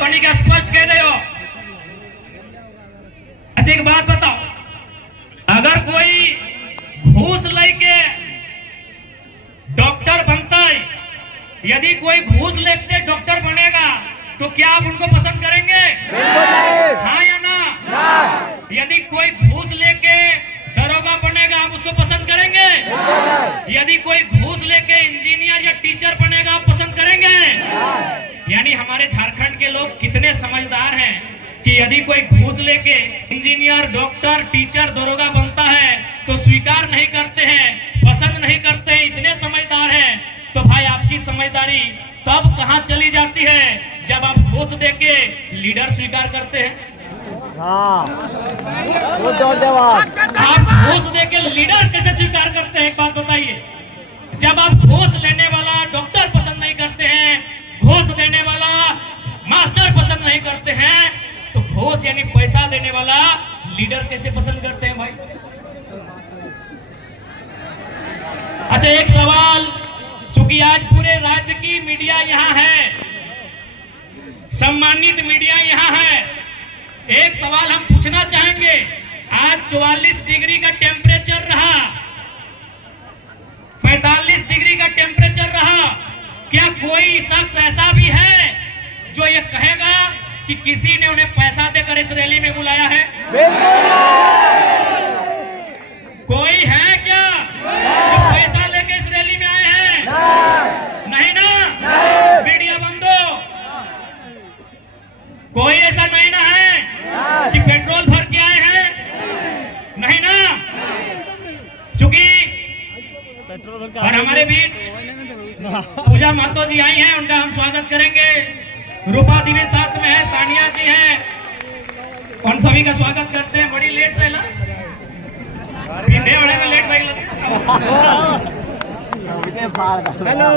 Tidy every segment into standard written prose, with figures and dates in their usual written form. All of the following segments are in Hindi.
धोनी का स्पष्ट कह रहे हो। अच्छा एक बात बताओ, अगर कोई घूस लेके डॉक्टर बनता है, यदि कोई घूस लेके डॉक्टर बनेगा तो क्या आप उनको पसंद करेंगे? हाँ या ना? यदि कोई घूस लेके दरोगा बनेगा आप उसको पसंद करेंगे? यदि कोई घूस लेके इंजीनियर या टीचर बनेगा आप पसंद करेंगे? यानी हमारे झारखंड के लोग कितने समझदार हैं कि यदि कोई घूस लेके इंजीनियर, डॉक्टर, टीचर, दरोगा बनता है तो स्वीकार नहीं करते हैं, पसंद नहीं करते हैं। इतने समझदार हैं। तो भाई आपकी समझदारी तब कहां चली जाती है जब आप घूस देके लीडर स्वीकार करते हैं। हाँ, वो जवाब आप घूस देके लीडर कैसे स्वीकार करते हैं? एक बात बताइए। जब आप घूस लेने वाला डॉक्टर पसंद नहीं करते हैं, घूस देने वाला मास्टर पसंद नहीं करते हैं, तो घूस यानी पैसा देने वाला लीडर कैसे पसंद करते हैं भाई? अच्छा एक सवाल, चूंकि आज पूरे राज्य की मीडिया यहाँ है, सम्मानित मीडिया यहाँ है, एक सवाल हम पूछना चाहेंगे। आज 44 डिग्री का टेम्परेचर रहा, 45 डिग्री का टेम्परेचर रहा, क्या कोई शख्स ऐसा भी है जो ये कहेगा कि किसी ने उन्हें पैसा देकर इस रैली में बुलाया है? कोई है क्या जो पैसा लेकर इस रैली में आए हैं? नहीं ना? मीडिया बंदो, कोई ऐसा नहीं ना है कि पेट्रोल भर के आए हैं? नहीं ना? चूंकि और हमारे बीच पूजा महतो जी आई हैं, उनका हम स्वागत करेंगे। रूपा देवी साथ में है, सानिया जी हैं, उन सभी का स्वागत करते हैं। बड़ी लेट से ना लेट भाई हेलो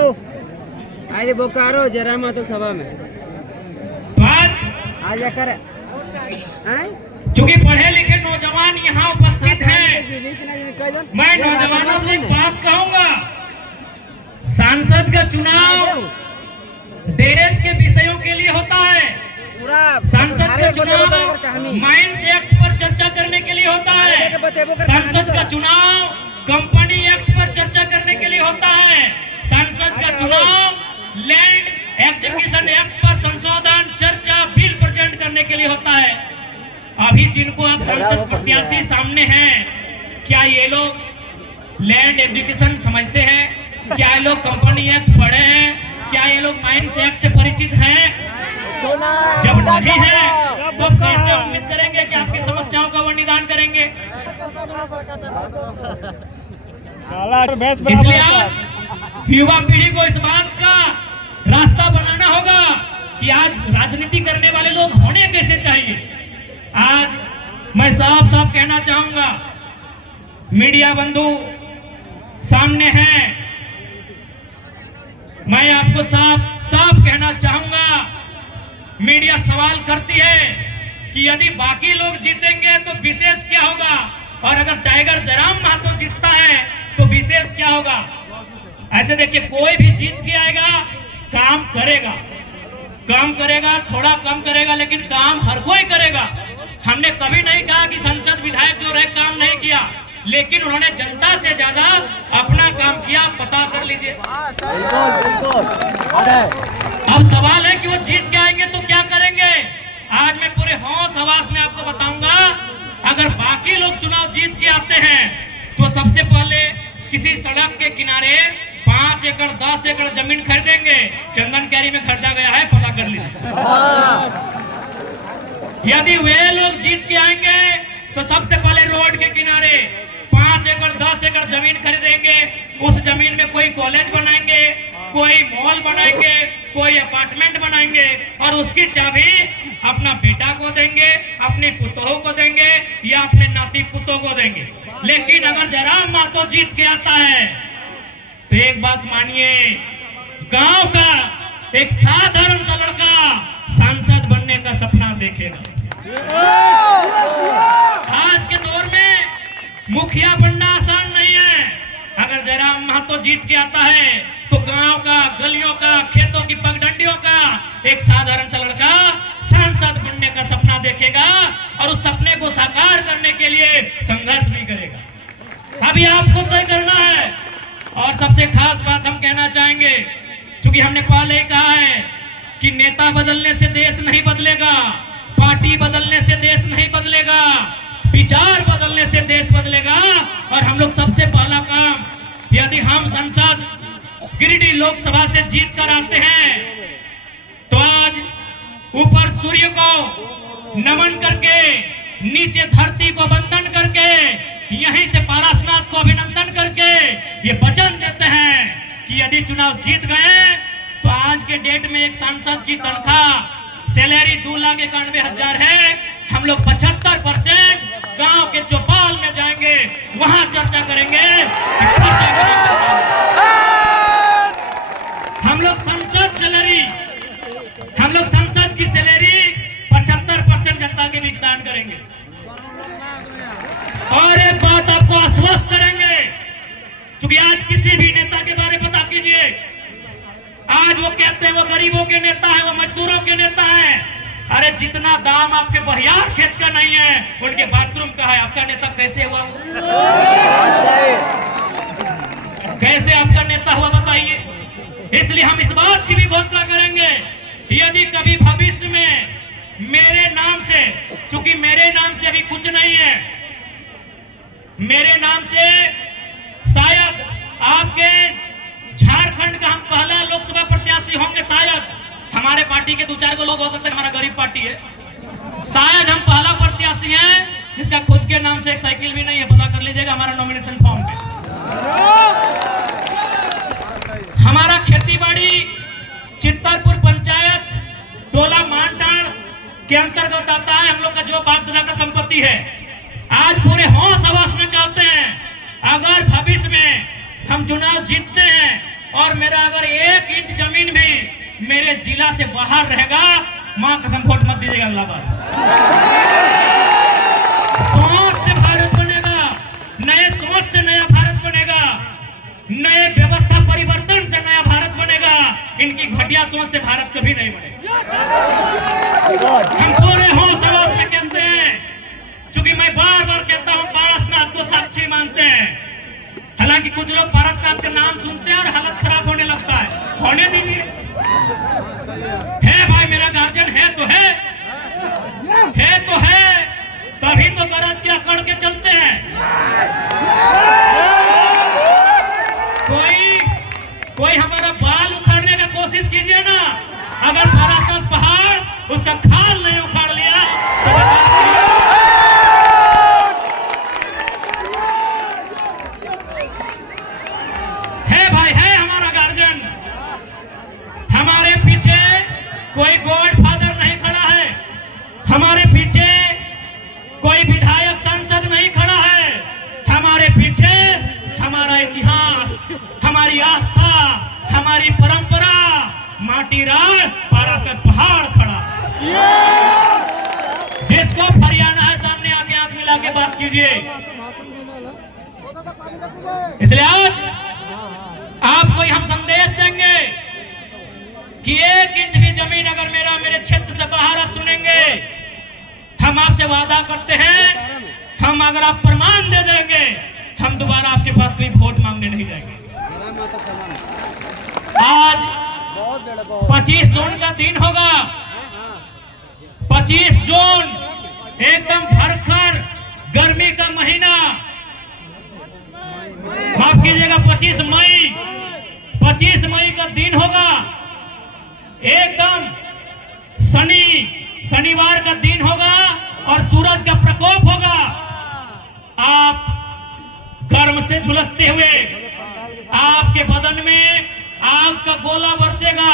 अरे बोकारो जरा तो सभा में तो आज कर चूंकि पढ़े लिखे नौजवान यहाँ उपस्थित हैं, मैं नौजवानों से एक बात कहूंगा। सांसद का चुनाव देश के विषयों के लिए होता है। सांसद का चुनाव माइंस एक्ट पर चर्चा करने के लिए होता है। सांसद का चुनाव कंपनी एक्ट पर चर्चा करने के लिए होता है। सांसद का चुनाव लैंड एक्विजिशन एक्ट पर संशोधन, चर्चा, बिल प्रेजेंट करने के लिए होता है। अभी जिनको आप सांसद प्रत्याशी सामने हैं, क्या ये लोग लैंड एक्विजिशन समझते हैं? क्या ये लोग कंपनी एक्ट पढ़े हैं? क्या ये लोग माइंस एक्ट से परिचित हैं? जब नहीं है तो कैसे उम्मीद करेंगे कि आपकी समस्याओं का वो निदान करेंगे? इसलिए युवा पीढ़ी को इस बात का रास्ता बनाना होगा कि आज राजनीति करने वाले लोग होने कैसे चाहिए। आज मैं साफ साफ कहना चाहूंगा, मीडिया बंधु सामने हैं, मैं आपको साफ साफ कहना चाहूंगा, मीडिया सवाल करती है कि यदि बाकी लोग जीतेंगे तो विशेष क्या होगा, और अगर टाइगर जयराम महतो जीतता है तो विशेष क्या होगा। ऐसे देखिए, कोई भी जीत के आएगा, काम करेगा, थोड़ा कम करेगा, लेकिन काम हर कोई करेगा। हमने कभी नहीं कहा कि संसद विधायक जो रहे काम नहीं किया, लेकिन उन्होंने जनता से ज्यादा अपना काम किया। पता कर लीजिए। अब सवाल है कि वो जीत के आएंगे तो क्या करेंगे। आज मैं पूरे होश हवास में आपको बताऊंगा, अगर बाकी लोग चुनाव जीत के आते हैं तो सबसे पहले किसी सड़क के किनारे 5 एकड़ 10 एकड़ जमीन खरीदेंगे। चंदन कैरी में खरीदा गया है, पता कर लीजिए। यदि वे लोग जीत के आएंगे तो सबसे पहले रोड के किनारे 5 एकड़ 10 एकड़ जमीन खरीदेंगे। उस जमीन में कोई कॉलेज बनाएंगे, कोई मॉल बनाएंगे, कोई अपार्टमेंट बनाएंगे, और उसकी चाबी अपना बेटा को देंगे, अपने पुतों को देंगे, या अपने नाती पुतों को देंगे। लेकिन अगर जयराम महतो जीत के आता है तो एक बात मानिए, गांव का एक साधारण सा लड़का सांसद बनने का सपना देखेगा। आज के दौर में मुखिया बनना आसान नहीं है। अगर जयराम महतो जीत के आता है तो गांव का, गलियों का, खेतों की पगडंडियों का एक साधारण सा लड़का देखेगा और उस सपने को साकार करने के लिए संघर्ष भी करेगा। अभी आपको तय करना है। और सबसे खास बात हम कहना चाहेंगे, क्योंकि हमने पहले ही कहा है कि नेता बदलने से देश नहीं बदलेगा, पार्टी बदलने से देश नहीं बदलेगा, विचार बदलने से देश बदलेगा। और हम लोग सबसे पहला काम, यदि हम संसद गिरिडीह लोकसभा से जीत कर आते हैं तो आज ऊपर सूर्य को नमन करके, नीचे धरती को वंदन करके, यहीं से पारसनाथ को अभिनंदन करके ये वचन देते हैं कि यदि चुनाव जीत गए तो आज के डेट में एक सांसद की तनख्वाह सैलरी 2,91,000 है। हम लोग 75% गांव के चौपाल में जाएंगे, वहां चर्चा करेंगे हम लोग संसद की सैलरी 75% जनता के बीच दान करेंगे। और एक बात आपको आश्वस्त करेंगे, क्योंकि आज किसी भी नेता के बारे में पता कीजिए, आज वो कहते हैं वो गरीबों के नेता है, वो मजदूरों के नेता है। अरे जितना दाम आपके बहियार खेत का नहीं है, उनके बाथरूम का है। आपका नेता कैसे हुआ? कैसे आपका नेता हुआ बताइए। इसलिए हम इस बात की भी घोषणा करेंगे, यदि कभी भविष्य में मेरे नाम से, चूंकि मेरे नाम से अभी कुछ नहीं है, मेरे नाम से शायद आपके झारखंड का हम पहला लोकसभा प्रत्याशी होंगे। शायद हमारे पार्टी के 2-4 को लोग हो सकते हैं, हमारा गरीब पार्टी है, शायद हम पहला प्रत्याशी हैं जिसका खुद के नाम से एक साइकिल भी नहीं है। पता कर लीजिएगा हमारा नॉमिनेशन फॉर्म पे। हमारा खेती-बाड़ी चित्तरपुर पंचायत टोला मानटाण के अंतर्गत आता है। हम लोग का जो बाप दादा का संपत्ति है, आज पूरे होश हवास में कहते हैं, अगर भविष्य में हम चुनाव जीतते हैं और मेरा अगर 1 इंच जमीन भी मेरे जिला से बाहर रहेगा, मां कसम वोट मत दीजिएगा अगला बार। सोच से भारत बनेगा, नए सोच से नया भारत बनेगा, नए व्यवस्था परिवर्तन से नया भारत बनेगा। इनकी घटिया सोच से भारत कभी नहीं बनेगा। हम पूरे होश हवास में कहते हैं, क्योंकि मैं बार बार कहता हूं पारसनाथ को साक्षी मानते हैं। हालांकि कुछ लोग पारसनाथ का नाम सुनते हैं और हालत खराब होने लगता है। होने दीजिए। है भाई, मेरा गार्जियन है तो है तो है, तभी तो गरज के अकड़ के चलते हैं। कोई हमारा बाल उखाड़ने का कोशिश कीजिए ना, अगर पारसनाथ पहाड़ उसका खाल नहीं उखाड़ लिया तो कोई गॉड फादर नहीं खड़ा है, हमारे पीछे कोई विधायक सांसद नहीं खड़ा है, हमारे पीछे हमारा इतिहास, हमारी आस्था, हमारी परंपरा, माटी राज पारसनाथ पहाड़ खड़ा। जिसको फरियाना है सामने आके आंख मिला के बात कीजिए। इसलिए आज आपको हम संदेश देंगे कि 1 इंच भी जमीन अगर मेरे क्षेत्र से बाहर आप सुनेंगे, हम आपसे वादा करते हैं, हम अगर आप प्रमाण दे देंगे, हम दोबारा आपके पास कोई वोट मांगने नहीं जाएंगे। आज 25 जून का दिन होगा, 25 जून एकदम भरकर गर्मी का महीना, माफ कीजिएगा 25 मई का दिन होगा। एकदम शनिवार का दिन होगा और सूरज का प्रकोप होगा। आप गर्म से झुलसते हुए, आपके बदन में आग का गोला बरसेगा,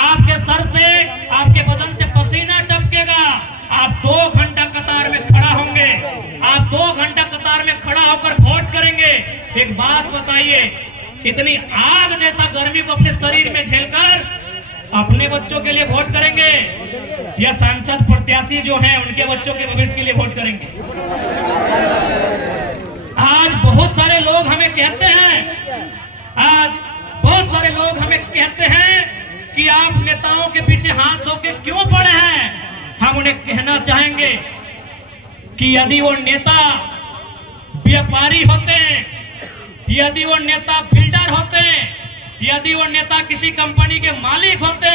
आपके सर से, आपके बदन से पसीना टपकेगा। आप 2 घंटा कतार में खड़ा होंगे, आप 2 घंटा कतार में खड़ा होकर वोट करेंगे। एक बात बताइए, इतनी आग जैसा गर्मी को अपने शरीर में झेलकर अपने बच्चों के लिए वोट करेंगे या सांसद प्रत्याशी जो हैं उनके बच्चों के भविष्य के लिए वोट करेंगे? आज बहुत सारे लोग हमें कहते हैं कि आप नेताओं के पीछे हाथ धो के क्यों पड़े हैं। हम उन्हें कहना चाहेंगे चाहेंगे कि यदि वो नेता व्यापारी होते, यदि वो नेता बिल्डर होते, यदि वो नेता किसी कंपनी के मालिक होते,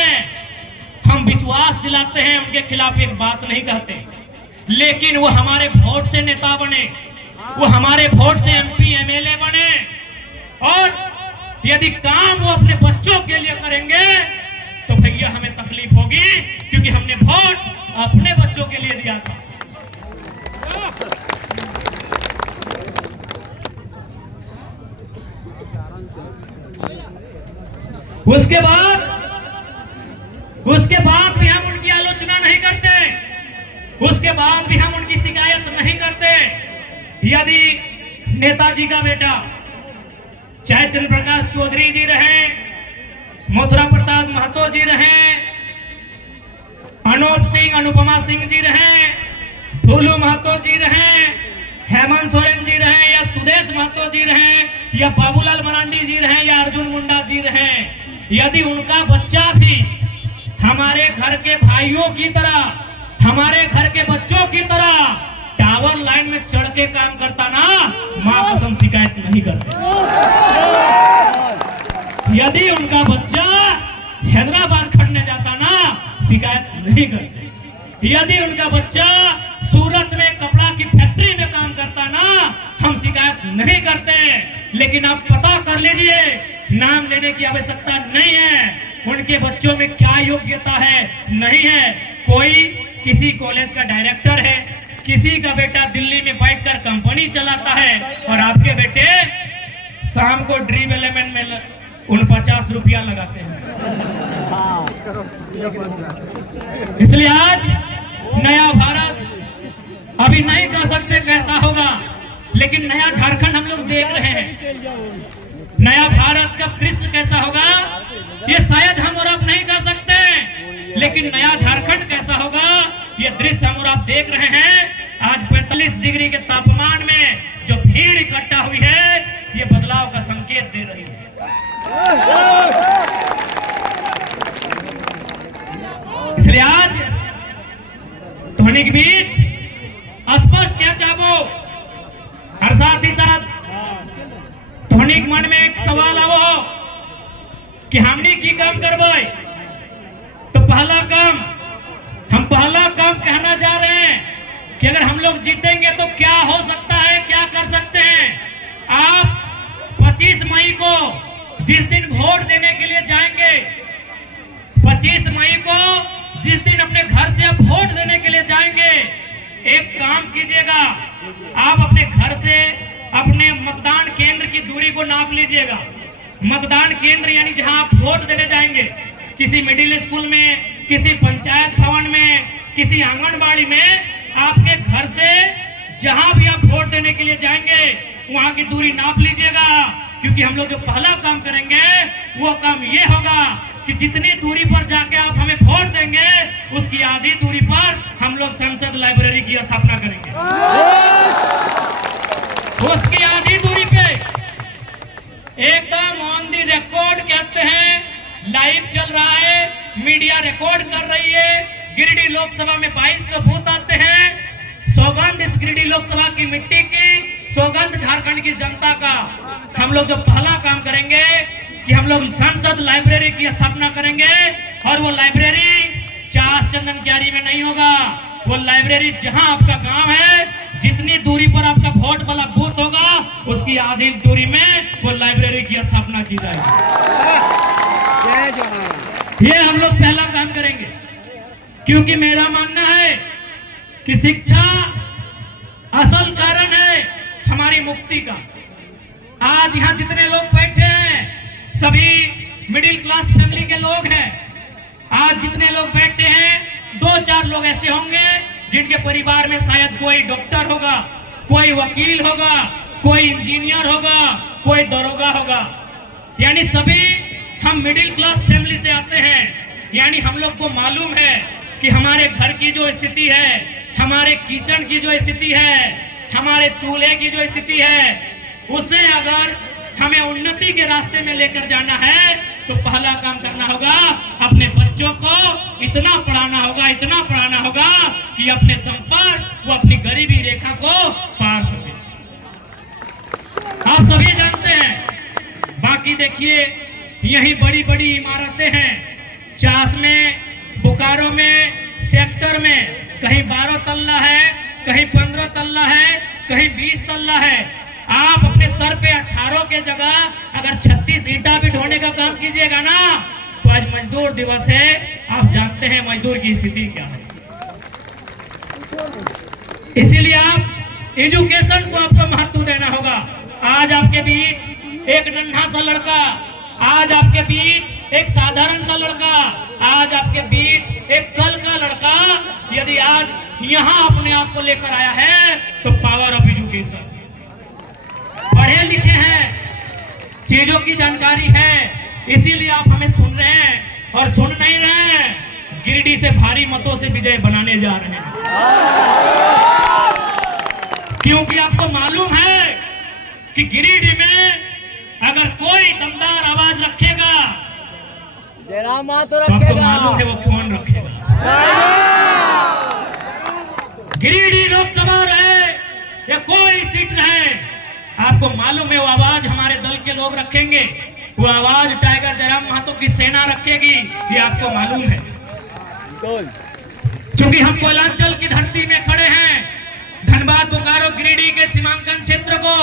हम विश्वास दिलाते हैं, उनके खिलाफ एक बात नहीं कहते, लेकिन वो हमारे वोट से नेता बने, वो हमारे वोट से एमपी एमएलए बने, और यदि काम वो अपने बच्चों के लिए करेंगे तो भैया हमें तकलीफ होगी, क्योंकि हमने वोट अपने बच्चों के लिए दिया था। उसके बाद भी हम उनकी आलोचना नहीं करते, उसके बाद भी हम उनकी शिकायत नहीं करते। यदि नेताजी का बेटा चाहे चंद्र प्रकाश चौधरी जी रहे, मथुरा प्रसाद महतो जी रहे, अनूप सिंह अनुपमा सिंह जी रहे, फूलू महतो जी रहे, हेमंत सोरेन जी रहे, या सुदेश महतो जी रहे, या बाबूलाल मरांडी जी रहे, या अर्जुन मुंडा जी रहे, यदि उनका बच्चा भी हमारे घर के भाइयों की तरह, हमारे घर के बच्चों की तरह टावर लाइन में चढ़ के काम करता ना, मां कसम शिकायत नहीं करते। यदि उनका बच्चा हैदराबाद खटने जाता ना, शिकायत नहीं करते। यदि उनका बच्चा सूरत में कपड़ा की फैक्ट्री में काम करता ना, हम शिकायत नहीं करते। लेकिन आप पता कर लीजिए, नाम लेने की आवश्यकता नहीं है, उनके बच्चों में क्या योग्यता है, नहीं है। कोई किसी कॉलेज का डायरेक्टर है, किसी का बेटा दिल्ली में बैठकर कंपनी चलाता है, और आपके बेटे शाम को ड्रीम इलेवन में 49 रुपया लगाते हैं। इसलिए आज नया भारत अभी नहीं कह सकते कैसा होगा, लेकिन नया झारखंड हम लोग देख रहे हैं। नया भारत का दृश्य कैसा होगा ये शायद हम और आप नहीं कह सकते, लेकिन नया झारखंड कैसा होगा ये दृश्य हम और आप देख रहे हैं। आज 45 डिग्री के तापमान में जो भीड़ इकट्ठा हुई है, ये बदलाव का संकेत दे रही है। इसलिए आज ध्वनि के बीच स्पष्ट क्या चाहो, हर साथ ही साथ ध्वनि मन में एक सवाल आवो कि हमने की काम करवाए, तो पहला काम कहना जा रहे हैं कि अगर हम लोग जीतेंगे तो क्या हो सकता है, क्या कर सकते हैं। आप 25 मई को जिस दिन वोट देने के लिए जाएंगे, 25 मई को जिस दिन अपने घर से आप वोट देने के लिए जाएंगे, एक काम कीजिएगा, आप अपने घर से अपने मतदान केंद्र की दूरी को नाप लीजिएगा। मतदान केंद्र यानी जहां आप वोट देने जाएंगे, किसी मिडिल स्कूल में, किसी पंचायत भवन में, किसी आंगनबाड़ी में, आपके घर से जहां भी आप वोट देने के लिए जाएंगे वहां की दूरी नाप लीजिएगा। क्योंकि हम लोग जो पहला काम करेंगे वो काम ये होगा कि जितनी दूरी पर जाके आप हमें वोट देंगे, उसकी आधी दूरी पर हम लोग संसद लाइब्रेरी की स्थापना करेंगे। उसकी आधी दूरी पे एकदम ऑन दी रिकॉर्ड कहते हैं, लाइव चल रहा है, मीडिया रिकॉर्ड कर रही है। गिरिडीह लोकसभा में 2200 बूथ आते हैं। सौगंध इस गिरिडीह लोकसभा की मिट्टी की, सौगंध झारखंड की जनता का। हम लोग जो पहला काम करेंगे कि हम लोग संसद लाइब्रेरी की स्थापना करेंगे, और वो लाइब्रेरी चास चंदन क्यारी में नहीं होगा, वो लाइब्रेरी जहां आपका गांव है, जितनी दूरी पर आपका वोट वाला बूथ होगा, उसकी आधी दूरी में वो लाइब्रेरी की स्थापना की जाएगी। ये हम लोग पहला काम करेंगे, क्योंकि मेरा मानना है कि शिक्षा असल कारण है हमारी मुक्ति का। आज यहाँ जितने लोग बैठे हैं सभी मिडिल क्लास फैमिली के लोग हैं। आज जितने लोग बैठे हैं 2-4 लोग ऐसे होंगे जिनके परिवार में शायद कोई डॉक्टर होगा, कोई वकील होगा, कोई इंजीनियर होगा, कोई दरोगा होगा। यानी सभी हम मिडिल क्लास फैमिली से आते हैं। यानी हम लोग को मालूम है कि हमारे घर की जो स्थिति है, हमारे किचन की जो स्थिति है, हमारे चूल्हे की जो स्थिति है, उसे अगर हमें उन्नति के रास्ते में लेकर जाना है तो पहला काम करना होगा, अपने बच्चों को इतना पढ़ाना होगा कि अपने दम पर वो अपनी गरीबी रेखा को पार सके। आप सभी जानते हैं। बाकी देखिए, यही बड़ी बड़ी इमारतें हैं, चास में, बोकारो में, सेक्टर में कहीं 12 तल्ला है, कहीं 15 तल्ला है, कहीं 20 तल्ला है। आप अपने सर पे 18 के जगह अगर 36 ईंटा भी ढोने का काम कीजिएगा ना, तो आज मजदूर दिवस है, आप जानते हैं मजदूर की स्थिति क्या है। इसीलिए आप एजुकेशन को आपको महत्व देना होगा। आज आपके बीच एक नन्हा सा लड़का, आज आपके बीच एक साधारण सा लड़का, आज आपके बीच एक कल का लड़का यदि आज यहाँ अपने आप को लेकर आया है तो पावर ऑफ एजुकेशन। पढ़े लिखे हैं, चीजों की जानकारी है, इसीलिए आप हमें सुन रहे हैं और सुन नहीं रहे हैं। गिरिडीह से भारी मतों से विजय बनाने जा रहे हैं, क्योंकि आपको मालूम है कि गिरिडीह में अगर कोई दमदार आवाज रखेगा तो आपको मालूम है वो कौन रखेगा। गिरिडीह लोकसभा रहे या कोई सीट रहे, आपको मालूम है वो आवाज हमारे दल के लोग रखेंगे, वो आवाज टाइगर जयराम महतो की सेना रखेगी, ये आपको मालूम है। क्योंकि हम कोयलांचल की धरती में खड़े हैं, धनबाद, बोकारो, गिरिडीह के सीमांकन क्षेत्र को,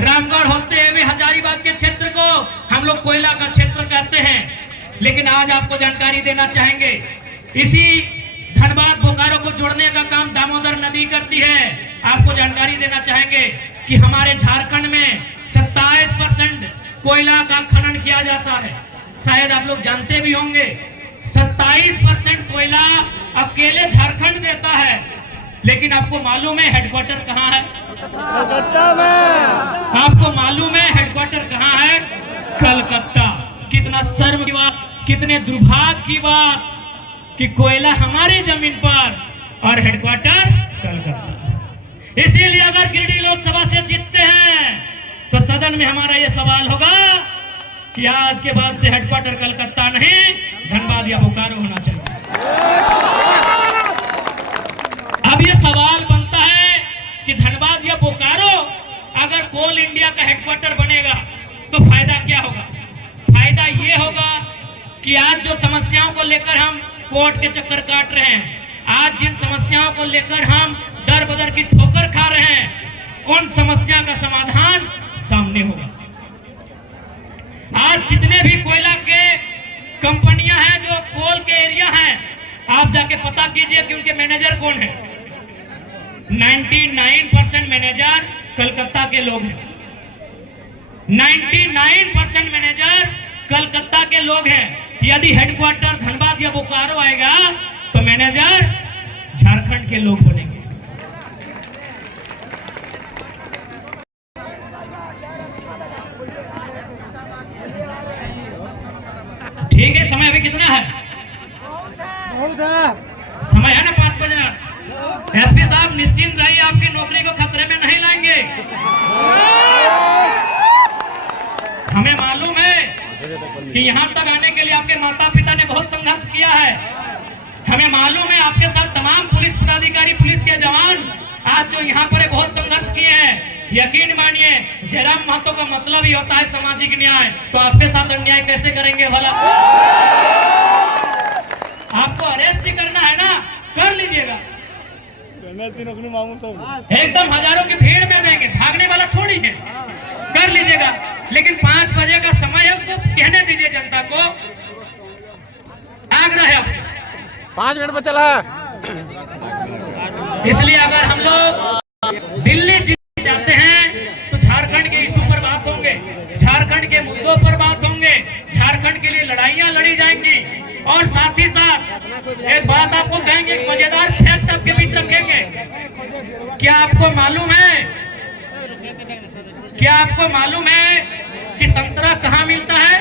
रामगढ़ होते हुए हजारीबाग के क्षेत्र को हम लोग कोयला का क्षेत्र कहते हैं। लेकिन आज आपको जानकारी देना चाहेंगे, इसी धनबाद बोकारो को जोड़ने का काम दामोदर नदी करती है। आपको जानकारी देना चाहेंगे कि हमारे झारखंड में 27% कोयला का खनन किया जाता है। शायद आप लोग जानते भी होंगे, 27% कोयला अकेले झारखंड देता है। लेकिन आपको मालूम है हेडक्वार्टर कहाँ है? कलकत्ता में। आपको मालूम है हेडक्वार्टर कहाँ है? कलकत्ता। कितना शर्म की बात, कितने दुर्भाग्य की बात कि कोयला हमारी जमीन पर और हेडक्वार्टर कलकत्ता। इसीलिए अगर गिरिडीह लोकसभा से जीतते हैं तो सदन में हमारा यह सवाल होगा कि आज के बाद से हेडक्वार्टर कलकत्ता नहीं, धनबाद या बोकारो होना चाहिए। अब यह सवाल बनता है कि धनबाद या बोकारो अगर कोल इंडिया का हेडक्वार्टर बनेगा तो फायदा क्या होगा? फायदा यह होगा कि आज जो समस्याओं को लेकर हम कोर्ट के चक्कर काट रहे हैं, आज जिन समस्याओं को लेकर हम दर बदर की ठोकर खा रहे हैं, उन समस्या का समाधान सामने होगा। आज जितने भी कोयला के कंपनियां हैं जो कोल के एरिया हैं, आप जाके पता कीजिए कि उनके मैनेजर कौन है। 99% मैनेजर कलकत्ता के लोग हैं। 99% मैनेजर कलकत्ता के लोग हैं। यदि हेडक्वार्टर धनबाद या बोकारो आएगा तो मैनेजर झारखंड के लोग बनेंगे। ठीक है, समय अभी कितना है? समय है ना 5 बजे। एसपी साहब निश्चिंत रहिए, आपकी नौकरी को खतरे में नहीं लाएंगे। हमें मालूम है कि यहाँ तक आने के लिए आपके माता पिता ने बहुत संघर्ष किया है। हमें मालूम है आपके साथ तमाम पुलिस पदाधिकारी, पुलिस के जवान आज जो यहाँ पर बहुत संघर्ष किए हैं। यकीन मानिए, जयराम महतो का मतलब ही होता है सामाजिक न्याय, तो आपके साथ अन्याय कैसे करेंगे भला? आपको अरेस्ट ही करना है ना, कर लीजिएगा। एकदम हजारों की भीड़ में देंगे, भागने वाला थोड़ी है, कर लीजिएगा। लेकिन 5 बजे का समय है, उसको कहने दीजिए जनता को। आग्रह है आपसे, 5 मिनट बचा है। इसलिए अगर हम लोग दिल्ली जीत जाते हैं तो झारखंड के इशू पर बात होंगे, झारखंड के मुद्दों पर बात होंगे, झारखंड के लिए लड़ाइयां लड़ी जाएंगी। और साथ ही साथ एक बात आपको कहेंगे, एक मजेदार फैक्ट आपके बीच रखेंगे। क्या आपको मालूम है कि संतरा कहाँ मिलता है?